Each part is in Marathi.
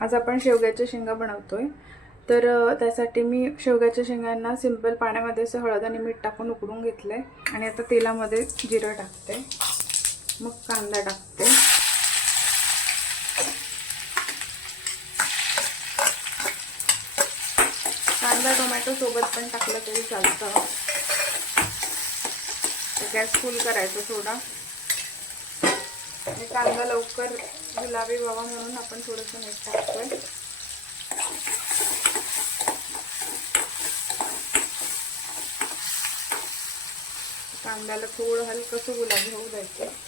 आज आपण शेवग्याच्या शेंगा बनवतोय। तर त्यासाठी मी शेवग्याच्या शेंगांना सिंपल पाण्यामध्ये असं हळद आणि मीठ टाकून उकडून घेतलंय आणि आता तेलामध्ये जिरं टाकते, मग कांदा टाकते, कांदा टोमॅटो सोबत पण टाकलं तरी चालतं। गॅस फुल करायचा थोडा, आणि कांदा लवकर गुलाबी व्हावा म्हणून आपण थोडंसं मीठ टाकतोय। कांद्याला थोडं हलकसं गुलाबी होऊ द्यायचं।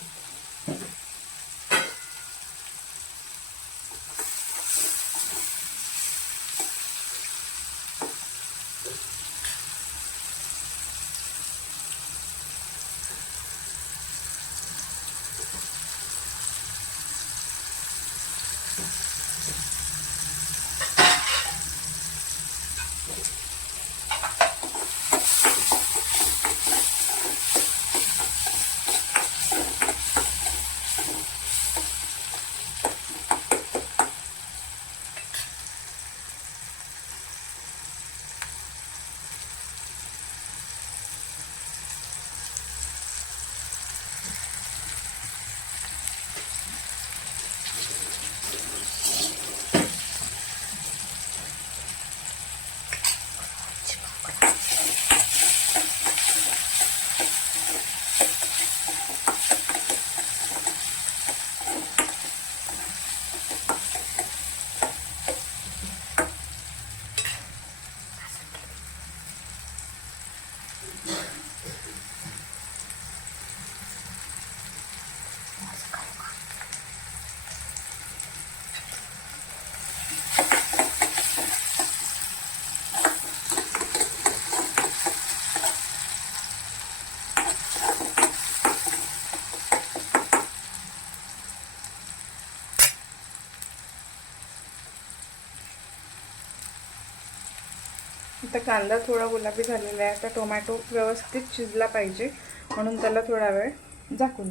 आता कांदा थोडा गुलाबी झालेला आहे। आता टोमॅटो व्यवस्थित शिजला पाहिजे म्हणून त्याला थोडा वेळ झाकून।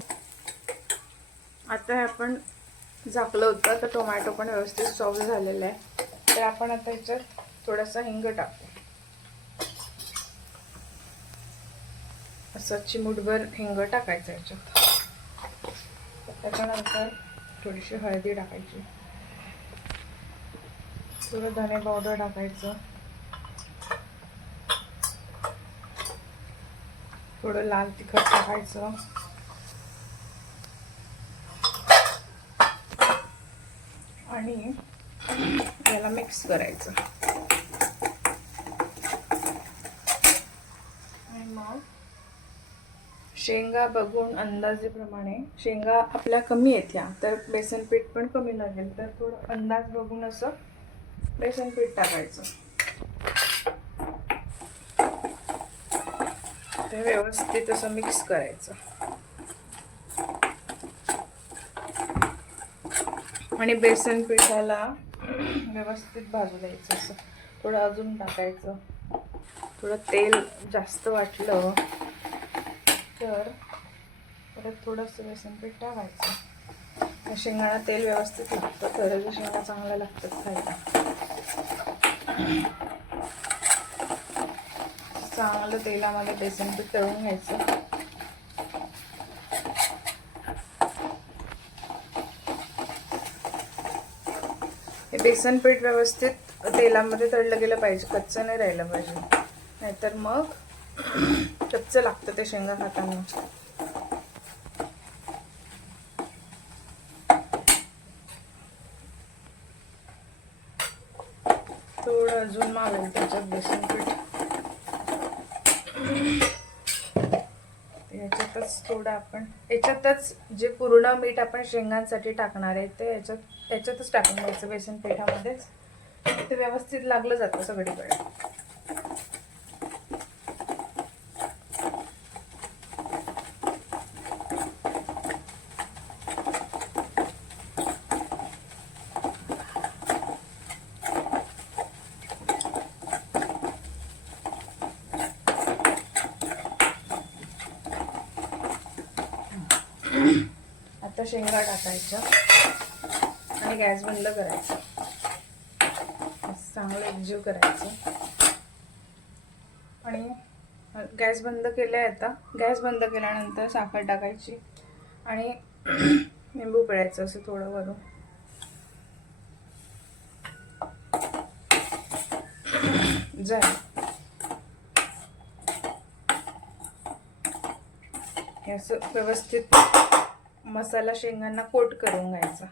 आता हे आपण झाकलं होतं तर टोमॅटो पण व्यवस्थित सॉफ्ट झालेला आहे। तर आपण आता याच्यात थोडासा हिंग टाकू, असं चिमूटभर हिंग टाकायचं याच्यात। त्याच्यानंतर थोडीशी हळदी टाकायची, थोडं धने पावडर टाकायचं, थोडं लाल तिखट टाकायचं, आणि याला मिक्स करायचं। आणि मग शेंगा बघून अंदाजेप्रमाणे, शेंगा आपल्या कमी येत्या तर बेसन पीठ पण कमी लागेल, तर थोडं अंदाज बघून असं बेसन पीठ टाकायचं। ते व्यवस्थित असं मिक्स करायचं आणि बेसन पिठाला व्यवस्थित भाजू द्यायचं। असं थोडं अजून टाकायचं, थोडं तेल जास्त वाटलं तर परत थोडंसं बेसन पीठ टाकायचं। शेंगाला तेल व्यवस्थित लागतं तर शेंगा चांगल्या लागतात खायला। चांगलं तेलामध्ये बेसन पीठ तळून घ्यायचं। हे बेसन पीठ व्यवस्थित तेलामध्ये तळलं गेलं पाहिजे, कच्चं नाही राहिलं पाहिजे, नाहीतर मग कच्चं लागतं ते शेंगा खाताना। थोडं अजून मावेल त्याच्यात बेसन पीठ, याच्यातच थोडं आपण याच्यातच जे पूर्ण मीठ आपण शेंगांसाठी टाकणार आहे ते याच्यातच टाकून द्यायचं बेसन पिठामध्येच। ते व्यवस्थित लागलं जातं सगळीकडे। आता शेंगा टाकायच्या आणि गॅस बंद करायचा। चांगलं एकजीव करायचं आणि गॅस बंद केलाय. आता गॅस बंद केल्यानंतर साखर टाकायची आणि लिंबू पिळायचं असं थोडं वरून. झालं. हे असं व्यवस्थित मसाला शेंगांना कोट करून घ्यायचा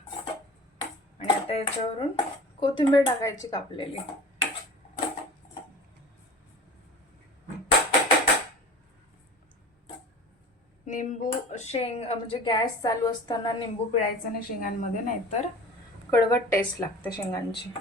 आणि आता याच्यावरून कोथिंबीर टाकायची कापलेली. निंबू शेंग म्हणजे गॅस चालू असताना निंबू पिळायचं नाही शेंगांमध्ये, नाहीतर कडवट टेस्ट लागते शेंगांची.